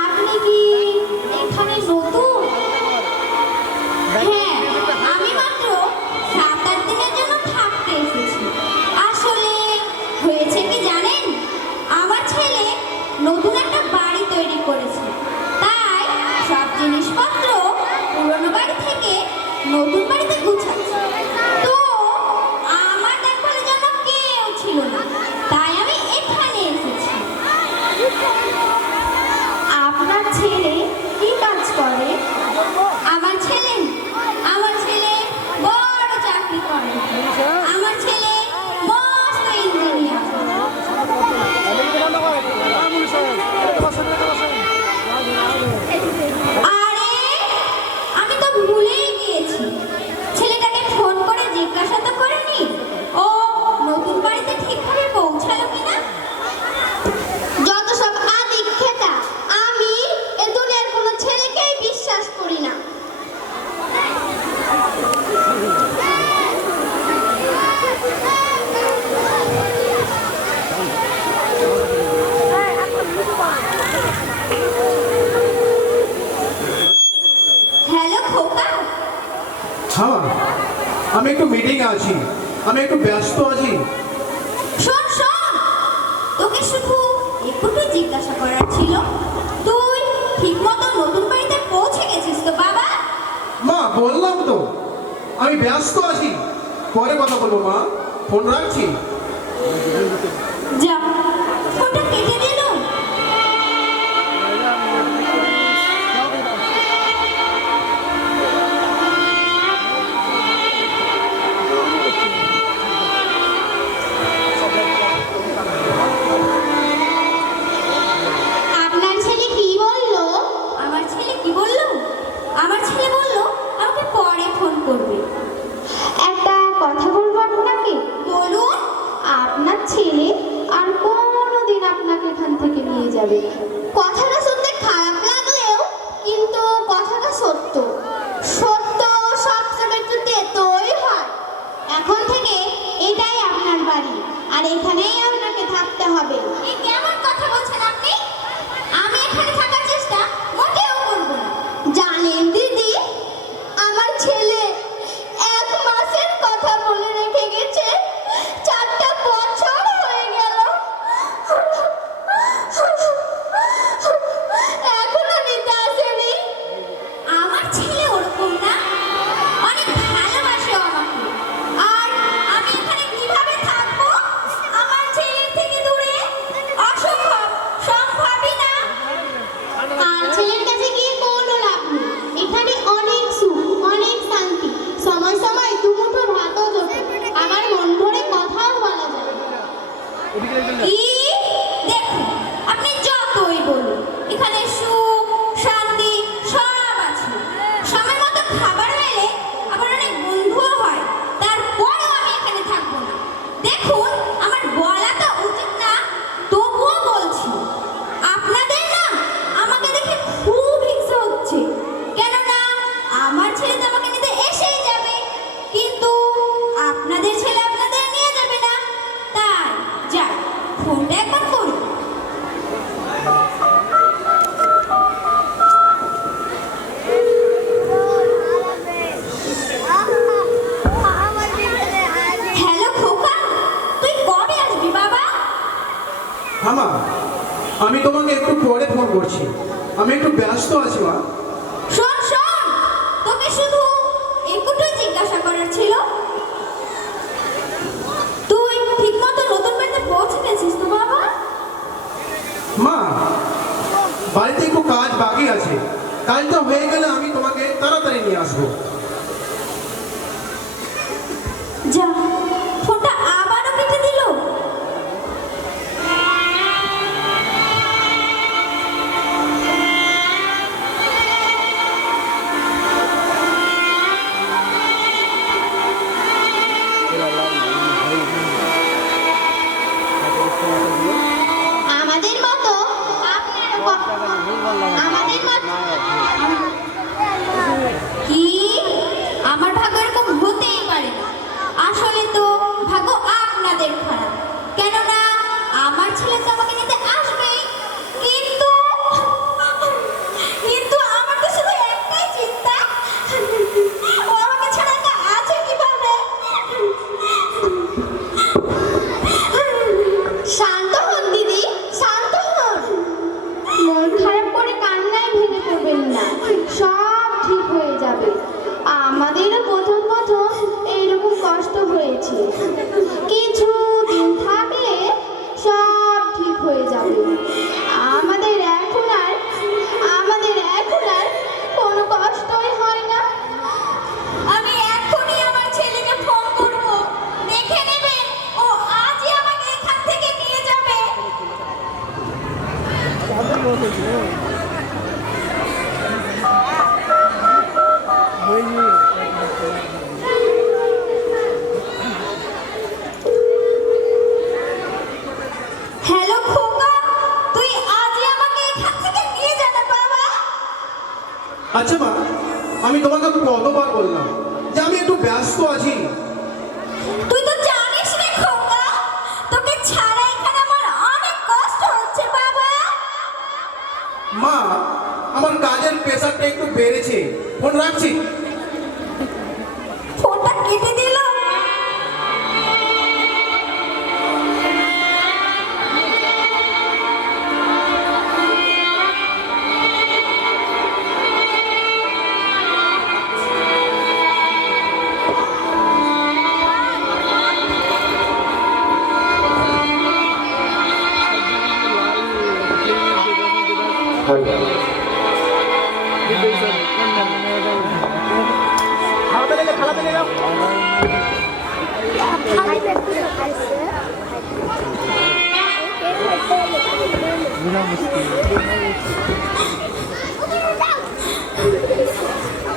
আপনি কি এখানে নতুন মিটিং আছি। আমি একটু ব্যস্ত আছি। শোন শোন। তোকে শুধু একটুকে জিজ্ঞাসা করার ছিল। তুই ঠিকমতো নতুন বাড়িতে পৌঁছে গেছিস তো বাবা? মা বললাম তো। আমি ব্যস্ত আছি। পরে কথা বলব মা। ফোন রাখছি? আর এখানেই আপনাকে থাকতে হবে। কি আপনি যতই বলুন এখানে সু করছি। আমি একটু ব্যস্ত আছি মা। শোন তুই মা বাড়িতে একটু কাজ বাকি আছে। কাজটা হয়ে গেলে আমি তোমাকে তাড়াতাড়ি নিয়ে আসব। আচ্ছা মা আমি তোমাকে কতবার বললাম যে আমি একটু ব্যস্ত আছি। তুই তো জানিস রে খোকা তোকে ছাড়া এখানে আমার অনেক কষ্ট হচ্ছে বাবা। মা আমার কাজের প্রেশারটা একটু বেড়েছে। ফোন রাখছি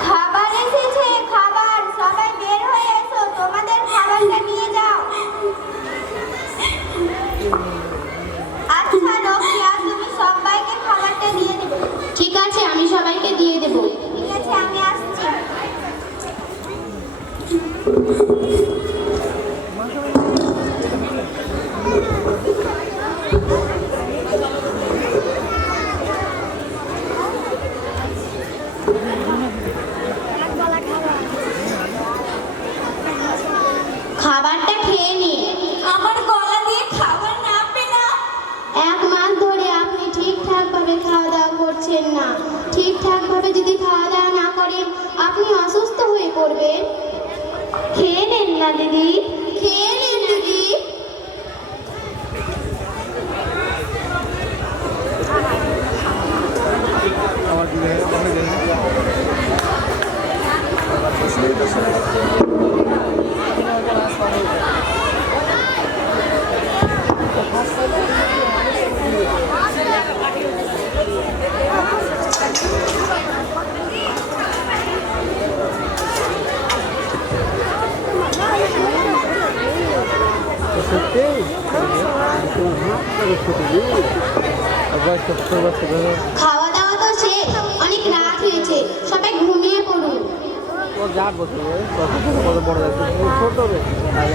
খাবার এসেছে খাবার। সবাই বের হয়ে এসো তোমাদের খাবারটা নিয়ে যাও। আচ্ছা রকিয়া তুমি সবাইকে খাবারটা দিয়ে দেবে। ঠিক আছে আমি সবাইকে দিয়ে দেব। ঠিক আছে আমি আসছি খাবারটা খেয়ে নিন আমার গলা দিয়ে খাবার নামবে না এক মাস ধরে আপনি ঠিকঠাক ভাবে খাওয়া দাওয়া করছেন না ঠিকঠাক ভাবে যদি খাওয়া দাওয়া না করেন আপনি অসুস্থ হয়ে পড়বেন। খেয়ে নেন না দিদি। খেয়ে নেন দিদি। খাওয়া দাওয়া তো শেষ, অনেক রাত হয়েছে, সবাই ঘুমিয়ে পড়ুন। যা বসে কত বড় যাচ্ছে ছোট হবে আর